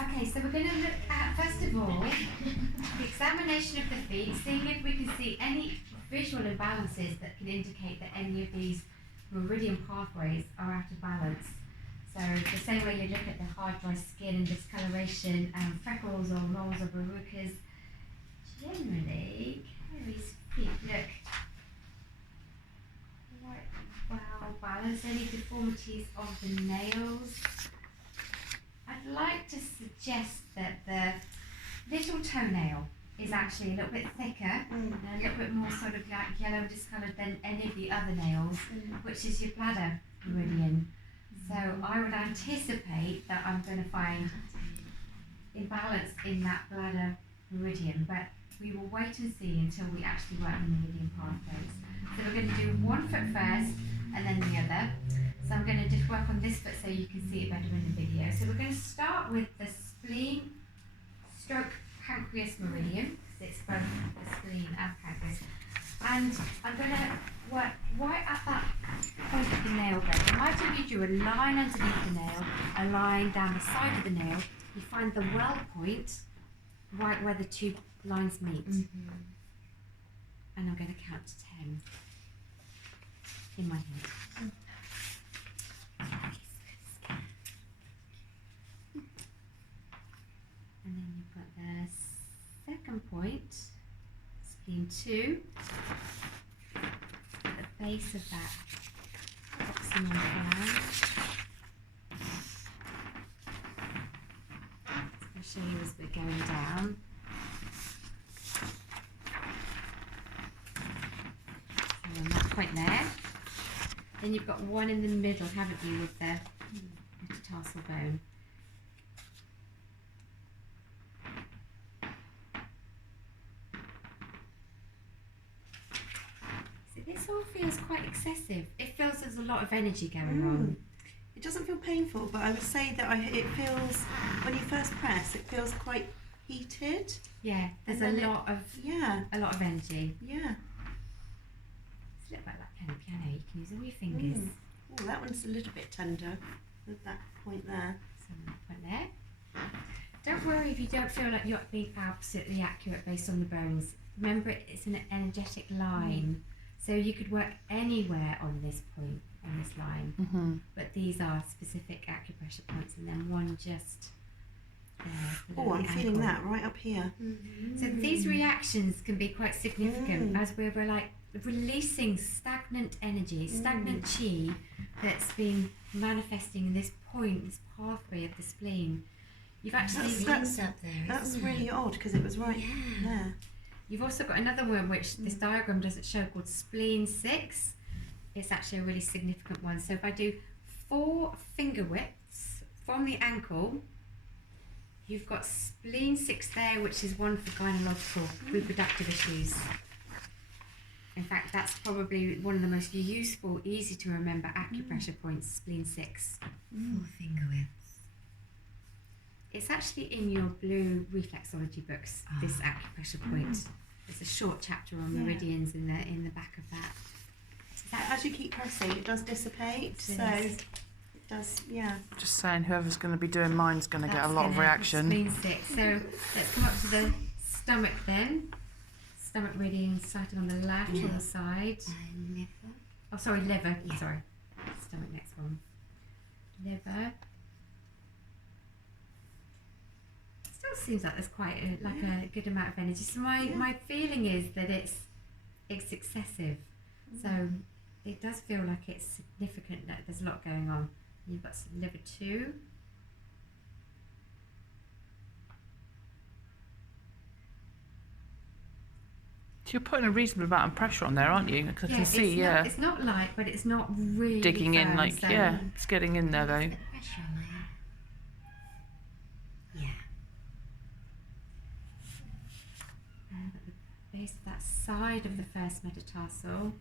Okay, so we're going to look at, first of all, the examination of the feet, seeing if we can see any visual imbalances that can indicate that any of these meridian pathways are out of balance. So the same way you look at the hard, dry skin and discoloration and freckles or moles or verrucas, generally, Carrie's feet look quite well balanced. Any deformities of the nails? I'd like to suggest that the little toenail is actually a little bit thicker and a little bit more sort of like yellow discoloured than any of the other nails, which is your bladder meridian. So I would anticipate that I'm going to find imbalance in that bladder meridian, but we will wait and see until we actually work the meridian pathways. So we're going to do one foot first and then the other. So I'm going to just work on this foot so you can see it better in the video. So we're going to start with the spleen stroke pancreas meridian, because it's both the spleen and pancreas. And I'm going to work right at that point of the nail bed. Imagine you drew a line underneath the nail, a line down the side of the nail. You find the well point right where the two lines meet. And I'm going to count to 10 in my head. And then you've got the second point, spleen 2, at the base of that proximal gland. I'll show you as we're going down. So on that point there. Then you've got one in the middle, haven't you, with the metatarsal bone. So this all feels quite excessive. It feels there's a lot of energy going on. It doesn't feel painful, but I would say that it feels, when you first press, it feels quite heated. Yeah, there's a lot of energy. Yeah. It's a little bit like playing the piano. You can use all your fingers. Oh, that one's a little bit tender with that point there. So that point there. Don't worry if you don't feel like you're being absolutely accurate based on the bones. Remember, it's an energetic line. So you could work anywhere on this point, on this line. But these are specific acupressure points, and then one just oh, I'm feeling that right up here. So these reactions can be quite significant as we're like releasing stagnant energy, stagnant chi that's been manifesting in this point, this pathway of the spleen. You've actually that's up there. That's really odd because it was right there. You've also got another one which this diagram doesn't show called spleen 6. It's actually a really significant one. So if I do 4 finger widths from the ankle, you've got spleen 6 there, which is one for gynecological reproductive issues. In fact, that's probably one of the most useful, easy to remember acupressure points, spleen 6. 4 finger widths. It's actually in your blue reflexology books, this acupressure point. There's a short chapter on meridians in the back of that. As you keep pressing, it does dissipate. So it does, Just saying, whoever's going to be doing mine's going to get a lot of reaction. Spleen 6. So let's come up to the stomach then. Stomach meridian starting on the lateral side. Liver. Oh, sorry, liver. Sorry. Stomach next one. Liver. Still seems like there's quite a good amount of energy. So my feeling is that it's excessive. So it does feel like it's significant, that there's a lot going on. You've got some liver 2. So you're putting a reasonable amount of pressure on there, aren't you? Because I can see, it's not light, but it's not really digging in, firm, like, so it's getting in there though. Bit of pressure on my head. at the base of that side of the first metatarsal.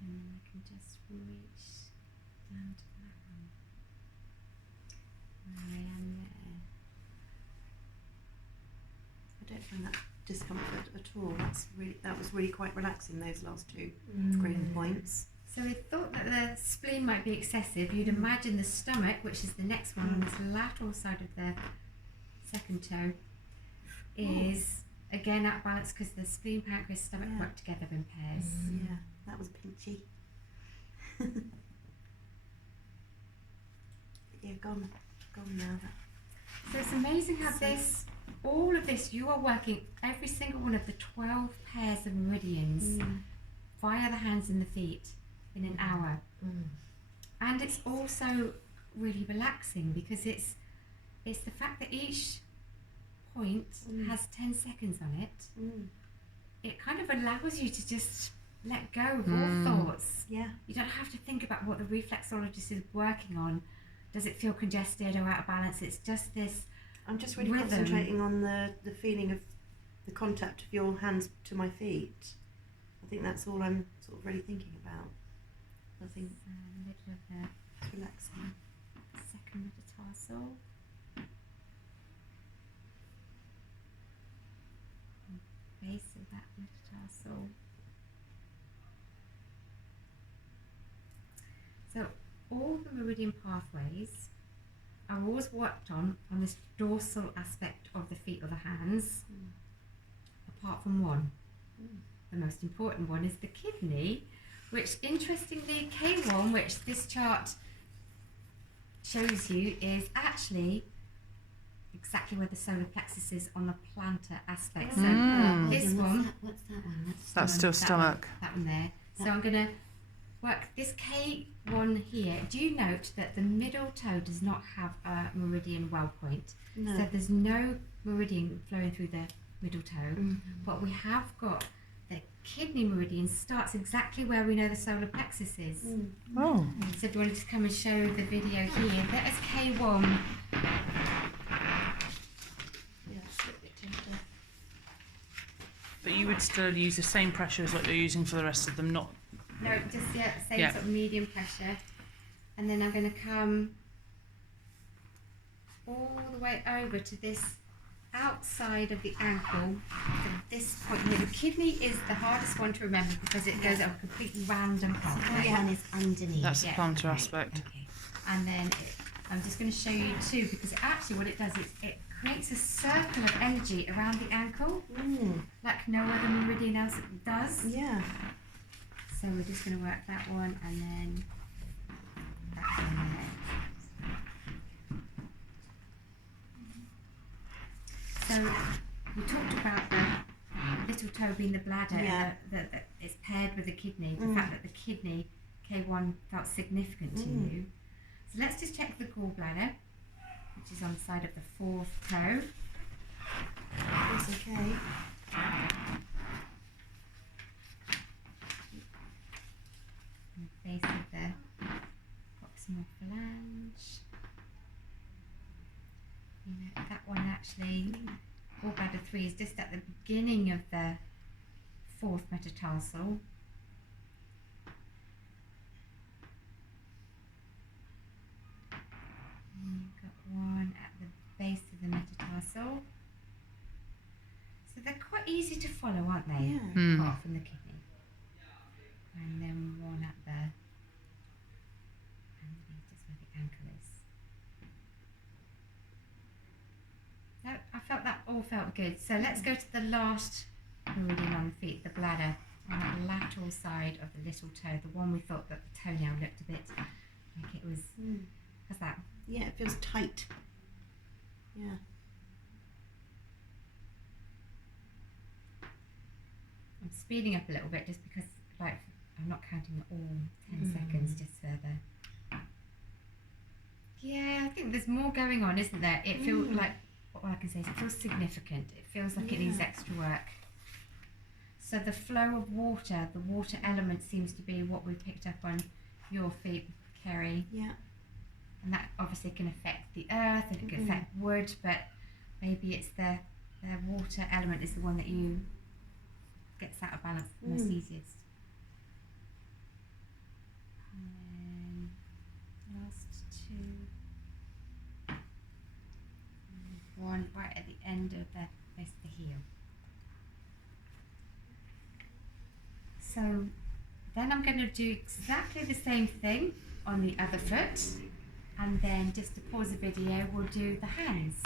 And I can just reach down to that one. Where I am there. I don't find that discomfort at all. That was really quite relaxing, those last two screen points. So we thought that the spleen might be excessive. You'd imagine the stomach, which is the next one on this lateral side of the second toe, is again out of balance because the spleen, pancreas, stomach work together in pairs. Yeah, that was pinchy. Yeah, gone now. So it's amazing how all of this, you are working every single one of the 12 pairs of meridians via the hands and the feet in an hour. And it's also really relaxing because it's the fact that each point has 10 seconds on it. It kind of allows you to just let go of all thoughts. Yeah. You don't have to think about what the reflexologist is working on. Does it feel congested or out of balance? It's just this. I'm just really rhythm. concentrating on the feeling of the contact of your hands to my feet. I think that's all I'm sort of really thinking about. Nothing. Middle of the It's relaxing. second metatarsal. Base of that metatarsal. So all the meridian pathways are always worked on this dorsal aspect of the feet or the hands, apart from one. The most important one is the kidney, which interestingly K1, which this chart shows you, is actually exactly where the solar plexus is on the plantar aspect. So this one, What's that one? That's still stomach. that one there. So I'm going to work this K1 here. Do you note that the middle toe does not have a meridian well point? No. So there's no meridian flowing through the middle toe, but we have got the kidney meridian starts exactly where we know the solar plexus is. Oh. So if you wanted to come and show the video here, that is K1. But you would still use the same pressure as what you're using for the rest of them, not. No, just same Yeah. sort of medium pressure. And then I'm going to come all the way over to this outside of the ankle, to this point here. The kidney is the hardest one to remember because it goes at a completely random path. That one is underneath. That's the Yeah. plantar Right, aspect. Okay. And then I'm just going to show you two because actually what it does is it creates a circle of energy around the ankle like no other meridian else does. Yeah. So we're just going to work that one and then that one there. So we talked about the little toe being the bladder Yeah. and that it's paired with the kidney. The fact that the kidney, K1, felt significant to you. So let's just check the gallbladder, which is on the side of the fourth toe. That's okay. And the base of the proximal phalange. You know, that one actually, gallbladder 3 is just at the beginning of the fourth metatarsal. And you've got one at the base of the metatarsal. So they're quite easy to follow, aren't they? Yeah. Apart from the kidney. And then one at the underneath, just where the ankle is. That, I felt that all felt good. So let's go to the last meridian on the feet, the bladder, on that lateral side of the little toe, the one we thought that the toenail looked a bit like it was. How's that? Yeah, it feels tight. Yeah. I'm speeding up a little bit just because, like, I'm not counting all 10 seconds, just further. Yeah, I think there's more going on, isn't there? It feels like, what I can say is it feels significant. It feels like it needs extra work. So the flow of water, the water element seems to be what we picked up on your feet, Kerry. Yeah. And that obviously can affect the earth and it can affect wood, but maybe it's the water element is the one that you gets out of balance the most easiest. And then last two. And one right at the end of the base of the heel. So then I'm going to do exactly the same thing on the other foot, and then just to pause the video, we'll do the hands.